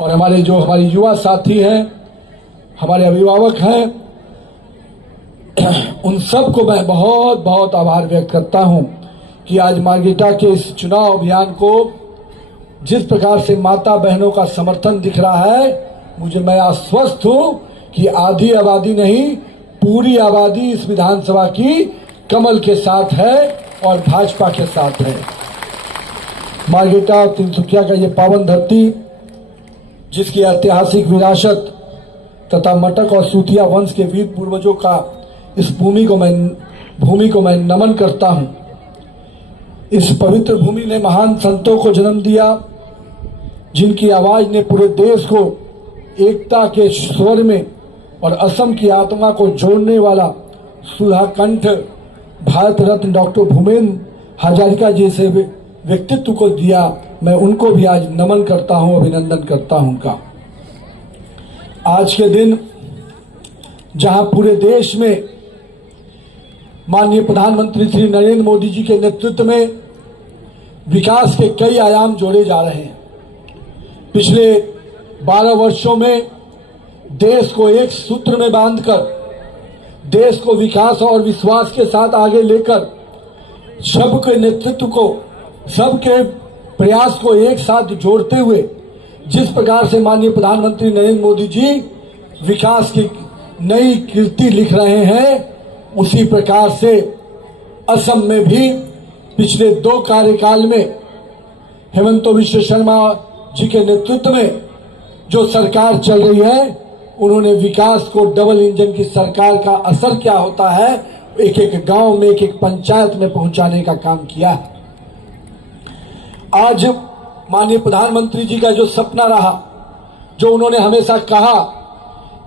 और हमारे जो हमारी युवा साथी हैं, हमारे अभिभावक हैं, उन सब को मैं बहुत बहुत आभार व्यक्त करता हूं कि आज मार्गेटा के इस चुनाव अभियान को जिस प्रकार से माता बहनों का समर्थन दिख रहा है, मैं आश्वस्त हूं कि आधी आबादी नहीं, पूरी आबादी इस विधानसभा की कमल के साथ है और भाजपा के साथ है। मार्गेटा और तिनसुकिया का ये पावन धरती, जिसकी ऐतिहासिक विरासत तथा मटक और सूतिया वंश के वीर पूर्वजों का इस भूमि को मैं नमन करता हूं। इस पवित्र भूमि ने महान संतों को जन्म दिया, जिनकी आवाज ने पूरे देश को एकता के स्वर में और असम की आत्मा को जोड़ने वाला सुधा कंठ भारत रत्न डॉक्टर भूपेंद्र हजारिका जैसे व्यक्तित्व को दिया। मैं उनको भी आज नमन करता हूं, अभिनंदन करता हूं उनका। आज के दिन जहां पूरे देश में माननीय प्रधानमंत्री श्री नरेंद्र मोदी जी के नेतृत्व में विकास के कई आयाम जोड़े जा रहे हैं। पिछले 12 वर्षों में देश को एक सूत्र में बांधकर, देश को विकास और विश्वास के साथ आगे लेकर, सबके नेतृत्व को, सबके प्रयास को एक साथ जोड़ते हुए जिस प्रकार से माननीय प्रधानमंत्री नरेंद्र मोदी जी विकास की नई कीर्ति लिख रहे हैं, उसी प्रकार से असम में भी पिछले 2 कार्यकाल में हेमंत बिश्व शर्मा जी के नेतृत्व में जो सरकार चल रही है, उन्होंने विकास को डबल इंजन की सरकार का असर क्या होता है, एक एक गांव में, एक एक पंचायत में पहुंचाने का काम किया है। आज माननीय प्रधानमंत्री जी का जो सपना रहा, जो उन्होंने हमेशा कहा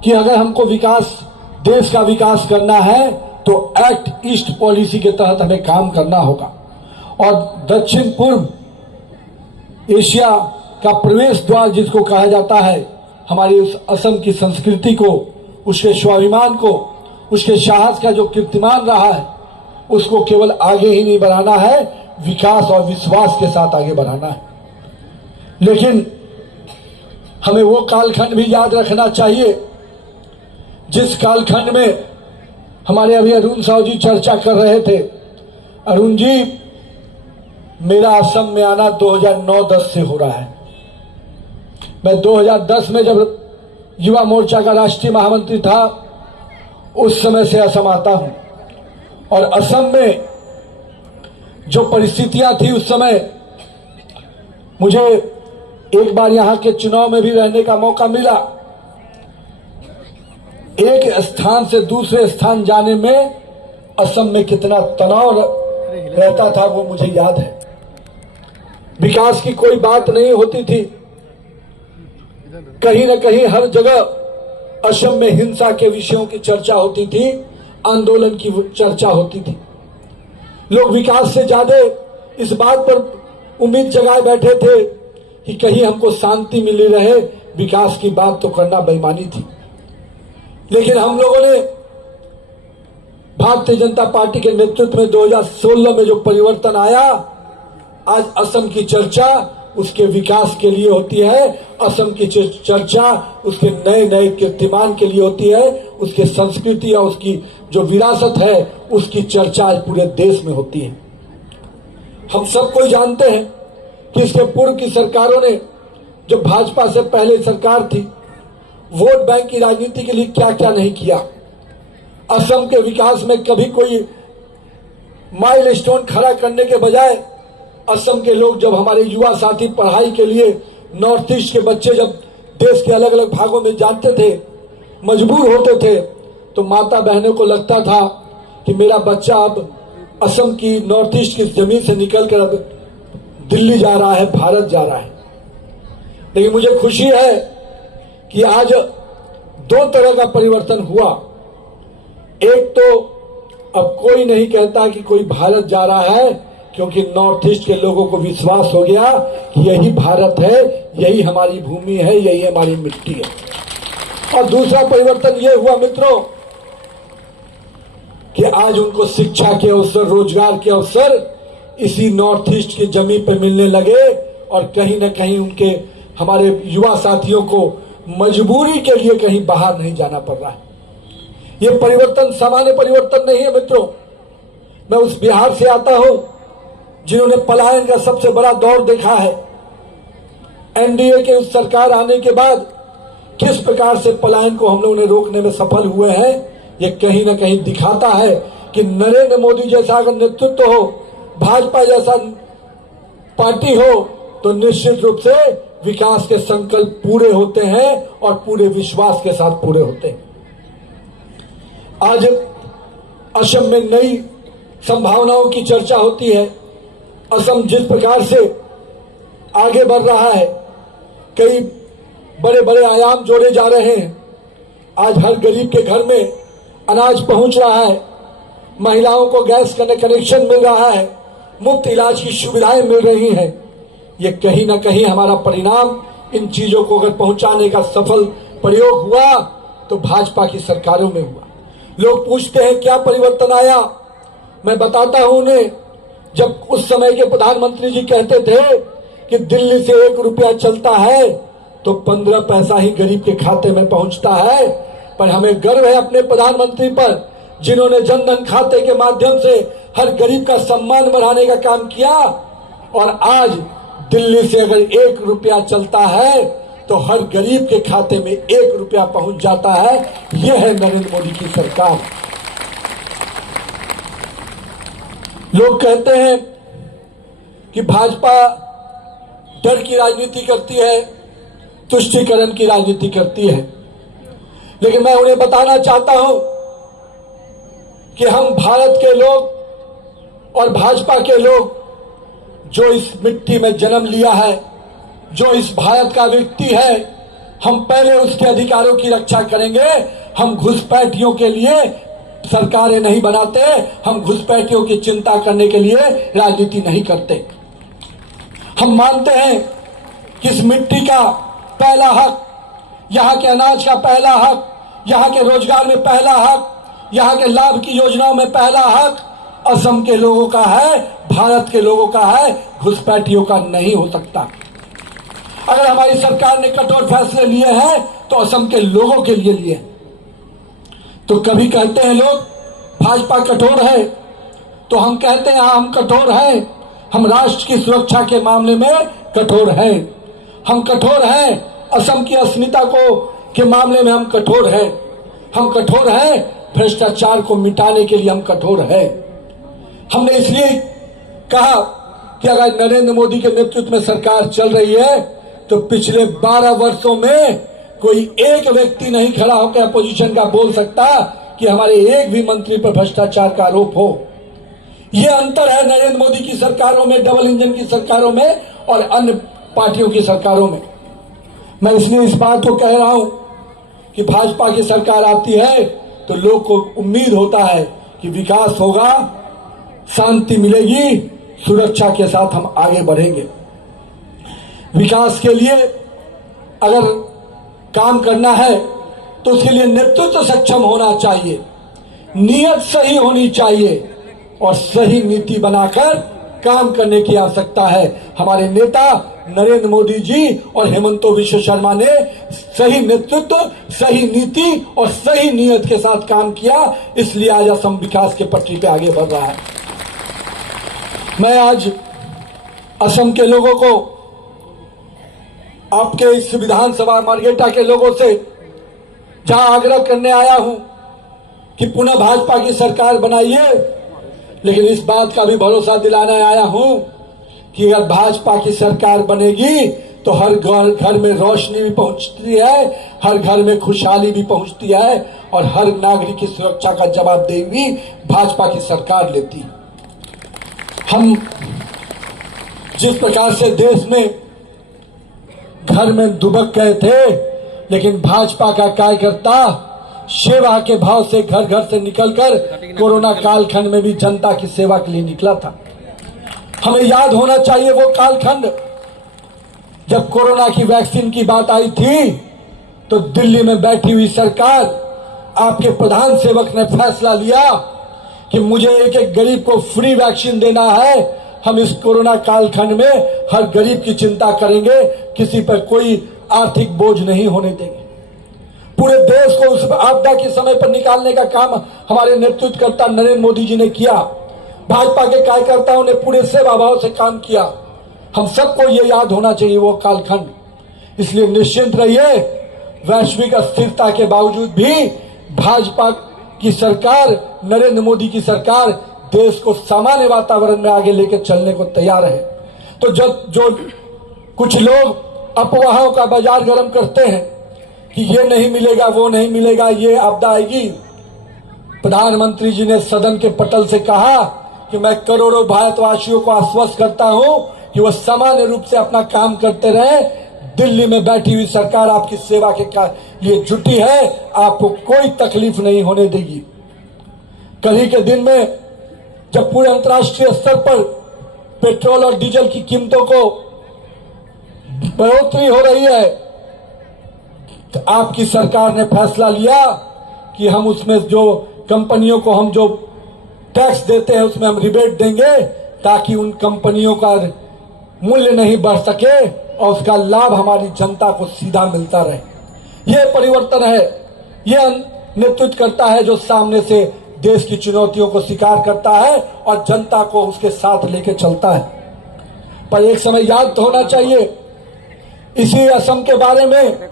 कि अगर हमको विकास, देश का विकास करना है तो एक्ट ईस्ट पॉलिसी के तहत हमें काम करना होगा और दक्षिण पूर्व एशिया का प्रवेश द्वार जिसको कहा जाता है, हमारी उस असम की संस्कृति को, उसके स्वाभिमान को, उसके साहस का जो कीर्तिमान रहा है, उसको केवल आगे ही नहीं बढ़ाना है, विकास और विश्वास के साथ आगे बढ़ाना है। लेकिन हमें वो कालखंड भी याद रखना चाहिए जिस कालखंड में हमारे अभी अरुण साहू जी चर्चा कर रहे थे। अरुण जी, मेरा असम में आना 2009-10 से हो रहा है। मैं 2010 में जब युवा मोर्चा का राष्ट्रीय महामंत्री था, उस समय से असम आता हूं और असम में जो परिस्थितियां थी उस समय, मुझे एक बार यहां के चुनाव में भी रहने का मौका मिला। एक स्थान से दूसरे स्थान जाने में असम में कितना तनाव रहता था वो मुझे याद है। विकास की कोई बात नहीं होती थी, कहीं न कहीं हर जगह असम में हिंसा के विषयों की चर्चा होती थी, आंदोलन की चर्चा होती थी। लोग विकास से ज्यादा इस बात पर उम्मीद जगाए बैठे थे कि कहीं हमको शांति मिली रहे, विकास की बात तो करना बेईमानी थी। लेकिन हम लोगों ने भारतीय जनता पार्टी के नेतृत्व में 2016 में जो परिवर्तन आया, आज असम की चर्चा उसके विकास के लिए होती है, असम की चर्चा उसके नए नए कीर्तिमान के लिए होती है, उसके संस्कृति और उसकी जो विरासत है उसकी चर्चा आज पूरे देश में होती है। हम सब कोई जानते हैं कि इसके पूर्व की सरकारों ने, जो भाजपा से पहले सरकार थी, वोट बैंक की राजनीति के लिए क्या क्या नहीं किया। असम के विकास में कभी कोई माइलस्टोन खड़ा करने के बजाय असम के लोग, जब हमारे युवा साथी पढ़ाई के लिए नॉर्थ ईस्ट के बच्चे जब देश के अलग अलग भागों में जाते थे, मजबूर होते थे, तो माता बहनों को लगता था कि मेरा बच्चा अब असम की नॉर्थ ईस्ट की जमीन से निकलकर अब दिल्ली जा रहा है, भारत जा रहा है। लेकिन मुझे खुशी है कि आज 2 तरह का परिवर्तन हुआ। एक तो अब कोई नहीं कहता कि कोई भारत जा रहा है, क्योंकि नॉर्थ ईस्ट के लोगों को विश्वास हो गया कि यही भारत है, यही हमारी भूमि है, यही हमारी मिट्टी है। और दूसरा परिवर्तन यह हुआ मित्रों कि आज उनको शिक्षा के अवसर, रोजगार के अवसर इसी नॉर्थ ईस्ट की जमीन पर मिलने लगे और कहीं न कहीं उनके हमारे युवा साथियों को मजबूरी के लिए कहीं बाहर नहीं जाना पड़ रहा है। ये परिवर्तन सामान्य परिवर्तन नहीं है मित्रों। मैं उस बिहार से आता हूं जिन्होंने पलायन का सबसे बड़ा दौर देखा है। एनडीए के उस सरकार आने के बाद किस प्रकार से पलायन को हम लोगों ने रोकने में सफल हुए हैं, ये कहीं ना कहीं दिखाता है कि नरेंद्र मोदी जैसा अगर नेतृत्व हो, भाजपा जैसा पार्टी हो, तो निश्चित रूप से विकास के संकल्प पूरे होते हैं और पूरे विश्वास के साथ पूरे होते हैं। आज असम में नई संभावनाओं की चर्चा होती है। असम जिस प्रकार से आगे बढ़ रहा है, कई बड़े बड़े आयाम जोड़े जा रहे हैं। आज हर गरीब के घर में अनाज पहुंच रहा है, महिलाओं को गैस कनेक्शन मिल रहा है, मुफ्त इलाज की सुविधाएं मिल रही हैं। ये कहीं ना कहीं हमारा परिणाम इन चीजों को अगर पहुंचाने का सफल प्रयोग हुआ तो भाजपा की सरकारों में हुआ। लोग पूछते हैं क्या परिवर्तन आया, मैं बताता हूं उन्हें। जब उस समय के प्रधानमंत्री जी कहते थे कि दिल्ली से 1 रुपया चलता है तो 15 पैसा ही गरीब के खाते में पहुंचता है, पर हमें गर्व है अपने प्रधानमंत्री पर जिन्होंने जनधन खाते के माध्यम से हर गरीब का सम्मान बढ़ाने का काम किया। और आज दिल्ली से अगर 1 रुपया चलता है तो हर गरीब के खाते में 1 रुपया पहुंच जाता है। यह है नरेंद्र मोदी की सरकार। लोग कहते हैं कि भाजपा डर की राजनीति करती है, तुष्टीकरण की राजनीति करती है, लेकिन मैं उन्हें बताना चाहता हूं कि हम भारत के लोग और भाजपा के लोग जो इस मिट्टी में जन्म लिया है, जो इस भारत का व्यक्ति है, हम पहले उसके अधिकारों की रक्षा करेंगे। हम घुसपैठियों के लिए सरकारें नहीं बनाते, हम घुसपैठियों की चिंता करने के लिए राजनीति नहीं करते। हम मानते हैं कि इस मिट्टी का पहला हक, यहाँ के अनाज का पहला हक, यहाँ के रोजगार में पहला हक, यहाँ के लाभ की योजनाओं में पहला हक असम के लोगों का है, भारत के लोगों का है, घुसपैठियों का नहीं हो सकता। अगर हमारी सरकार ने कठोर फैसले लिए हैं तो असम के लोगों के लिए लिए। तो कभी कहते हैं लोग भाजपा कठोर है, तो हम कहते हैं हाँ हम कठोर हैं। हम राष्ट्र की सुरक्षा के मामले में कठोर हैं, हम कठोर हैं। असम की अस्मिता को के मामले में हम कठोर हैं, हम कठोर हैं। भ्रष्टाचार को मिटाने के लिए हम कठोर हैं। हमने इसलिए कहा कि अगर नरेंद्र मोदी के नेतृत्व में सरकार चल रही है तो पिछले 12 वर्षों में कोई एक व्यक्ति नहीं खड़ा होकर अपोजिशन का बोल सकता कि हमारे एक भी मंत्री पर भ्रष्टाचार का आरोप हो। यह अंतर है नरेंद्र मोदी की सरकारों में, डबल इंजन की सरकारों में और अन्य पार्टियों की सरकारों में। मैं इसलिए इस बात को कह रहा हूं कि भाजपा की सरकार आती है तो लोग को उम्मीद होता है कि विकास होगा, शांति मिलेगी, सुरक्षा के साथ हम आगे बढ़ेंगे। विकास के लिए अगर काम करना है तो उसके लिए नेतृत्व सक्षम होना चाहिए, नीयत सही होनी चाहिए और सही नीति बनाकर काम करने की आवश्यकता है। हमारे नेता नरेंद्र मोदी जी और हेमंत बिश्व शर्मा ने सही नेतृत्व, सही नीति और सही नीयत के साथ काम किया, इसलिए आज असम विकास के पटरी पे आगे बढ़ रहा है। मैं आज असम के लोगों को, आपके इस विधानसभा मार्गेटा के लोगों से जहां आग्रह करने आया हूं कि पुनः भाजपा की सरकार बनाइए, लेकिन इस बात का भी भरोसा दिलाने आया हूं कि अगर भाजपा की सरकार बनेगी तो हर घर में रोशनी भी पहुंचती है, हर घर में खुशहाली भी पहुंचती है और हर नागरिक की सुरक्षा का जवाबदेही भी भाजपा की सरकार लेती है। हम जिस प्रकार से देश में घर में दुबक गए थे, लेकिन भाजपा का कार्यकर्ता सेवा के भाव से घर घर से निकलकर कोरोना कालखंड में भी जनता की सेवा के लिए निकला था। हमें याद होना चाहिए वो कालखंड जब कोरोना की वैक्सीन की बात आई थी तो दिल्ली में बैठी हुई सरकार, आपके प्रधान सेवक ने फैसला लिया कि मुझे एक एक गरीब को फ्री वैक्सीन देना है। हम इस कोरोना कालखंड में हर गरीब की चिंता करेंगे, किसी पर कोई आर्थिक बोझ नहीं होने देंगे। पूरे देश को उस आपदा के समय पर निकालने का काम हमारे नेतृत्वकर्ता नरेंद्र मोदी जी ने किया। भाजपा के कार्यकर्ताओं ने पूरे सेवा भाव से काम किया। हम सबको ये याद होना चाहिए वो कालखंड। इसलिए निश्चिंत रहिए, वैश्विक अस्थिरता के बावजूद भी भाजपा की सरकार, नरेंद्र मोदी की सरकार देश को सामान्य वातावरण में आगे लेकर चलने को तैयार है। तो जो कुछ लोग अफवाहों का बाजार गर्म करते हैं कि ये नहीं मिलेगा, वो नहीं मिलेगा, ये आपदा आएगी, प्रधानमंत्री जी ने सदन के पटल से कहा कि मैं करोड़ों भारतवासियों को आश्वस्त करता हूं कि वह सामान्य रूप से अपना काम करते रहे। दिल्ली में बैठी हुई सरकार आपकी सेवा के लिए जुटी है, आपको कोई तकलीफ नहीं होने देगी। कल ही के दिन में जब पूरे अंतर्राष्ट्रीय स्तर पर पेट्रोल और डीजल की कीमतों को बढ़ोतरी हो रही है, तो आपकी सरकार ने फैसला लिया कि हम उसमें जो कंपनियों को हम जो टैक्स देते हैं उसमें हम रिबेट देंगे, ताकि उन कंपनियों का मूल्य नहीं बढ़ सके और उसका लाभ हमारी जनता को सीधा मिलता रहे। यह परिवर्तन है, यह नेतृत्व करता है जो सामने से देश की चुनौतियों को स्वीकार करता है और जनता को उसके साथ लेके चलता है। पर एक समय याद तो होना चाहिए, इसी असम के बारे में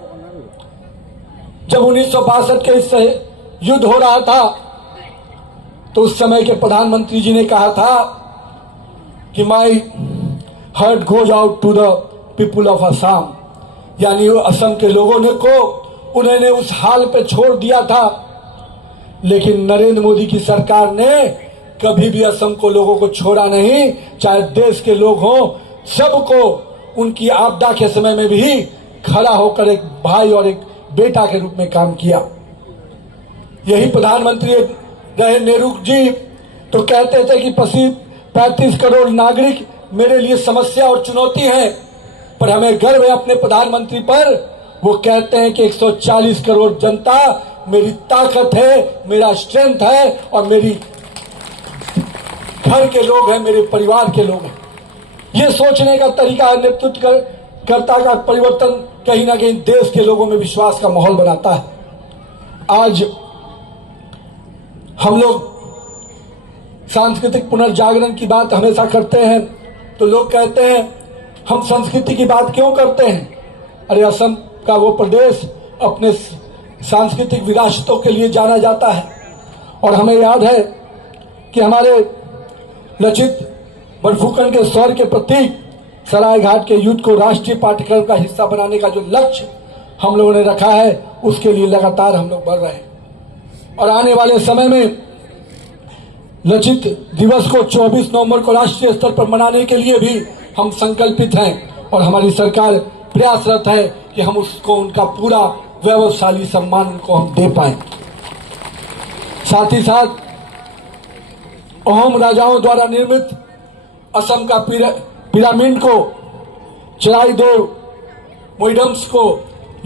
जब 1962 के इस युद्ध हो रहा था, तो उस समय के प्रधानमंत्री जी ने कहा था कि my heart goes out to the people of Assam, यानी असम के लोगों ने को उन्होंने उस हाल पे छोड़ दिया था। लेकिन नरेंद्र मोदी की सरकार ने कभी भी असम को लोगों को छोड़ा नहीं, चाहे देश के लोग हों, सबको उनकी आपदा के समय में भी खड़ा होकर एक भाई और एक बेटा के रूप में काम किया। यही प्रधानमंत्री रहे नेहरू जी तो कहते थे कि 35 करोड़ नागरिक मेरे लिए समस्या और चुनौती है, पर हमें गर्व है अपने प्रधानमंत्री पर। वो कहते हैं कि 140 करोड़ जनता मेरी ताकत है, मेरा स्ट्रेंथ है और मेरी घर के लोग हैं, मेरे परिवार के लोग हैं। ये सोचने का तरीका है, नेतृत्वकर्ता का परिवर्तन कहीं ना कहीं देश के लोगों में विश्वास का माहौल बनाता है। आज हम लोग सांस्कृतिक पुनर्जागरण की बात हमेशा करते हैं, तो लोग कहते हैं हम संस्कृति की बात क्यों करते हैं? अरे असम का वो प्रदेश अपने सांस्कृतिक विरासतों के लिए जाना जाता है और हमें याद है कि हमारे लचित बड़फुकन के स्वर के प्रतीक सरायघाट के युद्ध को राष्ट्रीय पाठ्यक्रम का हिस्सा बनाने का जो लक्ष्य हम लोगों ने रखा है, उसके लिए लगातार हम लोग बढ़ रहे हैं। और आने वाले समय में लचित दिवस को 24 नवंबर को राष्ट्रीय स्तर पर मनाने के लिए भी हम संकल्पित हैं और हमारी सरकार प्रयासरत है कि हम उसको उनका पूरा वैभवशाली सम्मान उनको हम दे पाए। साथ ही साथ अहोम राजाओं द्वारा निर्मित असम का पिरामिड को, चराइदेव म्यूजियम्स को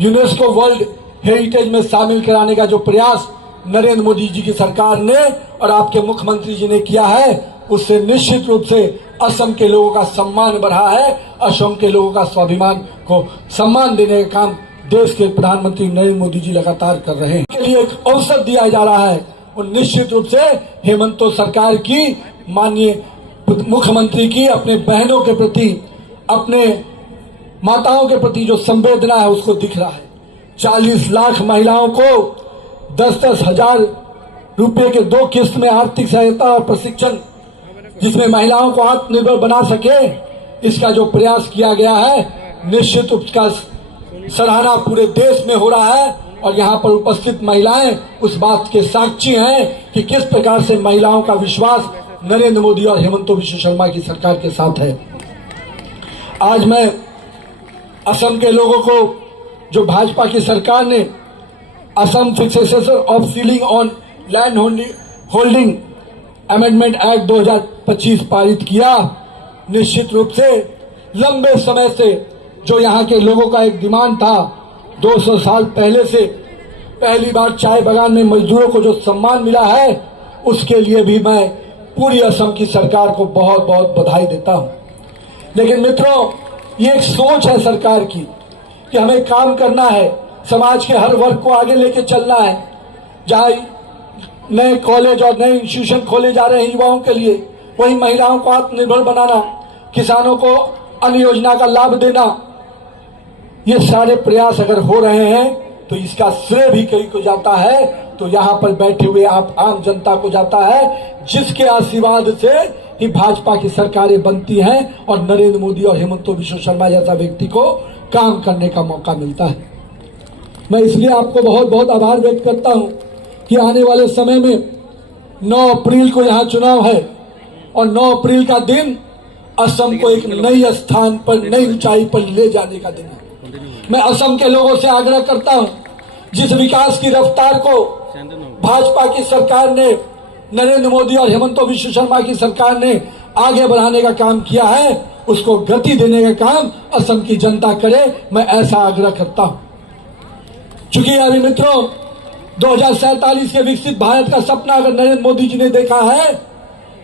यूनेस्को वर्ल्ड हेरिटेज में शामिल कराने का जो प्रयास नरेंद्र मोदी जी की सरकार ने और आपके मुख्यमंत्री जी ने किया है, उससे निश्चित रूप से असम के लोगों का सम्मान बढ़ा है। असम के लोगों का स्वाभिमान को सम्मान देने का काम देश के प्रधानमंत्री नरेंद्र मोदी जी लगातार कर रहे हैं। के लिए एक अवसर दिया जा रहा है और निश्चित रूप से हेमंत सरकार की, माननीय मुख्यमंत्री की अपने बहनों के प्रति, अपने माताओं के प्रति जो संवेदना है उसको दिख रहा है। 40 लाख महिलाओं को 10-10 हजार रुपए के 2 किस्त में आर्थिक सहायता और प्रशिक्षण, जिसमें महिलाओं को आत्मनिर्भर बना सके, इसका जो प्रयास किया गया है, निश्चित उसका सराहना पूरे देश में हो रहा है। और यहाँ पर उपस्थित महिलाएं उस बात के साक्षी हैं कि किस प्रकार से महिलाओं का विश्वास नरेंद्र मोदी और हेमंत बिश्व शर्मा की सरकार के साथ है। आज मैं असम के लोगों को, जो भाजपा की सरकार ने Assam fixation of ceiling on land holding amendment act 2025 पारित किया, निश्चित रूप से लंबे समय से जो यहाँ के लोगों का एक डिमांड था, 200 साल पहले से पहली बार चाय बागान में मजदूरों को जो सम्मान मिला है, उसके लिए भी मैं पूरी असम की सरकार को बहुत बहुत बधाई देता हूँ। लेकिन मित्रों, ये एक सोच है सरकार की कि हमें काम करना है, समाज के हर वर्ग को आगे लेके चलना है। जहाँ नए कॉलेज और नए इंस्टीट्यूशन खोले जा रहे हैं युवाओं के लिए, वही महिलाओं को आत्मनिर्भर बनाना, किसानों को अन्य योजना का लाभ देना, ये सारे प्रयास अगर हो रहे हैं तो इसका श्रेय भी कहीं को जाता है तो यहाँ पर बैठे हुए आप आम जनता को जाता है, जिसके आशीर्वाद से ही भाजपा की सरकारें बनती हैं और नरेंद्र मोदी और हेमंत बिश्व शर्मा जैसा व्यक्ति को काम करने का मौका मिलता है। मैं इसलिए आपको बहुत बहुत आभार व्यक्त करता हूं कि आने वाले समय में 9 अप्रैल को यहाँ चुनाव है और 9 अप्रैल का दिन असम को एक नई स्थान पर, नई ऊंचाई पर ले जाने का दिन है। मैं असम के लोगों से आग्रह करता हूं, जिस विकास की रफ्तार को भाजपा की सरकार ने, नरेंद्र मोदी और हेमंत बिश्व शर्मा की सरकार ने आगे बढ़ाने का काम किया है, उसको गति देने का काम असम की जनता करे। मैं ऐसा आग्रह करता हूं। चूंकि अभी मित्रों 2047 के विकसित भारत का सपना अगर नरेंद्र मोदी जी ने देखा है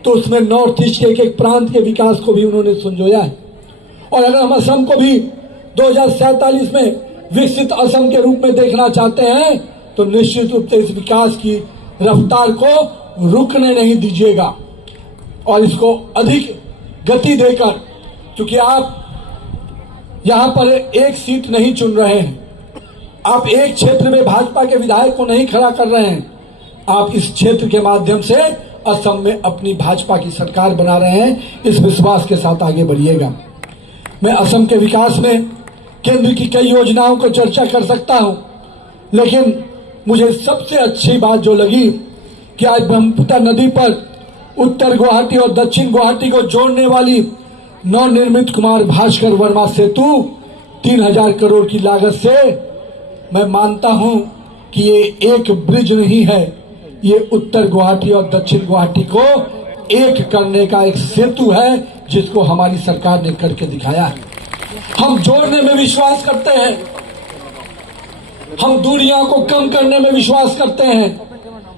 तो उसमें नॉर्थ ईस्ट के एक प्रांत के विकास को भी उन्होंने संजोया है। और अगर हम असम को भी 2047 में विकसित असम के रूप में देखना चाहते हैं तो निश्चित रूप से इस विकास की रफ्तार को रुकने नहीं दीजिएगा और इसको अधिक गति देकर, क्योंकि आप यहां पर एक सीट नहीं चुन रहे हैं, आप एक क्षेत्र में भाजपा के विधायक को नहीं खड़ा कर रहे हैं, आप इस क्षेत्र के माध्यम से असम में अपनी भाजपा की सरकार बना रहे हैं। इस विश्वास के साथ आगे बढ़िएगा। मैं असम के विकास में केंद्र की कई योजनाओं को चर्चा कर सकता हूं, लेकिन मुझे सबसे अच्छी बात जो लगी कि आज ब्रह्मपुत्र नदी पर उत्तर गुवाहाटी और दक्षिण गुवाहाटी को जोड़ने वाली नवनिर्मित कुमार भास्कर वर्मा सेतु 3000 करोड़ की लागत से, मैं मानता हूं कि ये एक ब्रिज नहीं है, ये उत्तर गुवाहाटी और दक्षिण गुवाहाटी को एक करने का एक सेतु है, जिसको हमारी सरकार ने करके दिखाया है। हम जोड़ने में विश्वास करते हैं, हम दूरियों को कम करने में विश्वास करते हैं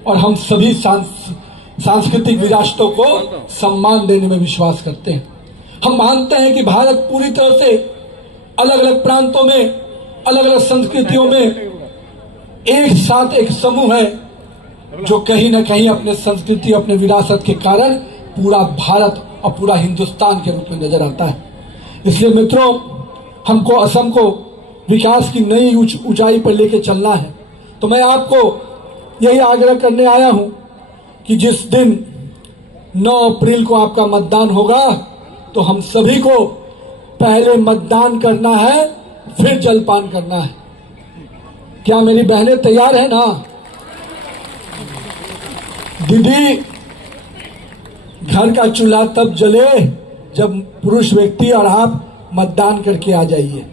और हम सभी सांस्कृतिक विरासतों को सम्मान देने में विश्वास करते हैं। हम मानते हैं कि भारत पूरी तरह से अलग अलग प्रांतों में, अलग अलग संस्कृतियों में एक साथ एक समूह है जो कहीं ना कहीं अपने संस्कृति, अपने विरासत के कारण पूरा भारत और पूरा हिंदुस्तान के रूप में नजर आता है। इसलिए मित्रों, हमको असम को विकास की नई ऊंचाई पर लेके चलना है। तो मैं आपको यही आग्रह करने आया हूं कि जिस दिन 9 अप्रैल को आपका मतदान होगा तो हम सभी को पहले मतदान करना है, फिर जलपान करना है। क्या मेरी बहनें तैयार है ना? दीदी, घर का चूल्हा तब जले जब पुरुष व्यक्ति और आप मतदान करके आ जाइए,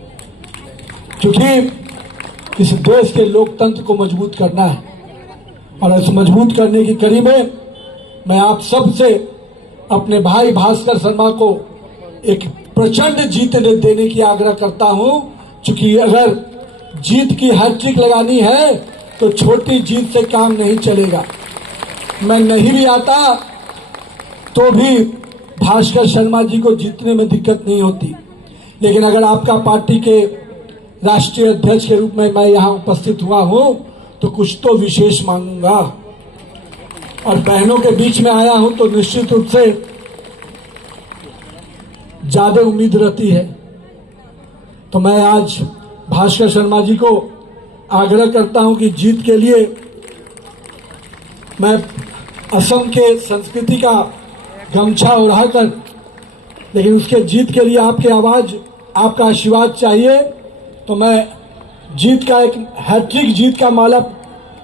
क्योंकि इस देश के लोकतंत्र को मजबूत करना है। और इस मजबूत करने की कड़ी में मैं आप सबसे अपने भाई भास्कर शर्मा को एक प्रचंड जीत देने की आग्रह करता हूं, क्योंकि अगर जीत की हैट्रिक लगानी है तो छोटी जीत से काम नहीं चलेगा। मैं नहीं भी आता तो भी भास्कर शर्मा जी को जीतने में दिक्कत नहीं होती, लेकिन अगर आपका पार्टी के राष्ट्रीय अध्यक्ष के रूप में मैं यहाँ उपस्थित हुआ हूँ तो कुछ तो विशेष मांगूंगा और बहनों के बीच में आया हूँ तो निश्चित रूप से ज्यादा उम्मीद रहती है। तो मैं आज भास्कर शर्मा जी को आग्रह करता हूं कि जीत के लिए मैं असम के संस्कृति का गमछा उड़ाकर, लेकिन उसके जीत के लिए आपकी आवाज, आपका आशीर्वाद चाहिए। तो मैं जीत का एक हैट्रिक जीत का माला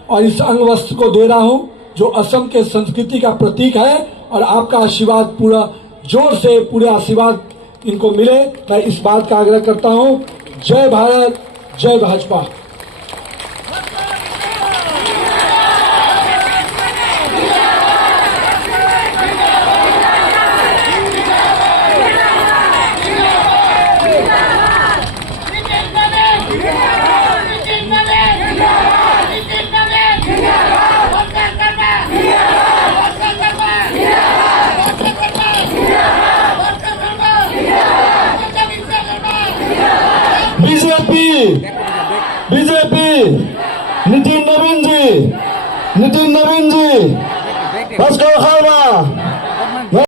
और इस अंग वस्त्र को दे रहा हूं जो असम के संस्कृति का प्रतीक है, और आपका आशीर्वाद पूरा जोर से पूरे आशीर्वाद इनको मिले, मैं इस बात का आग्रह करता हूं। जय भारत, जय भाजपा। जी, बीजेपी, नितिन नवीन जी, बस करो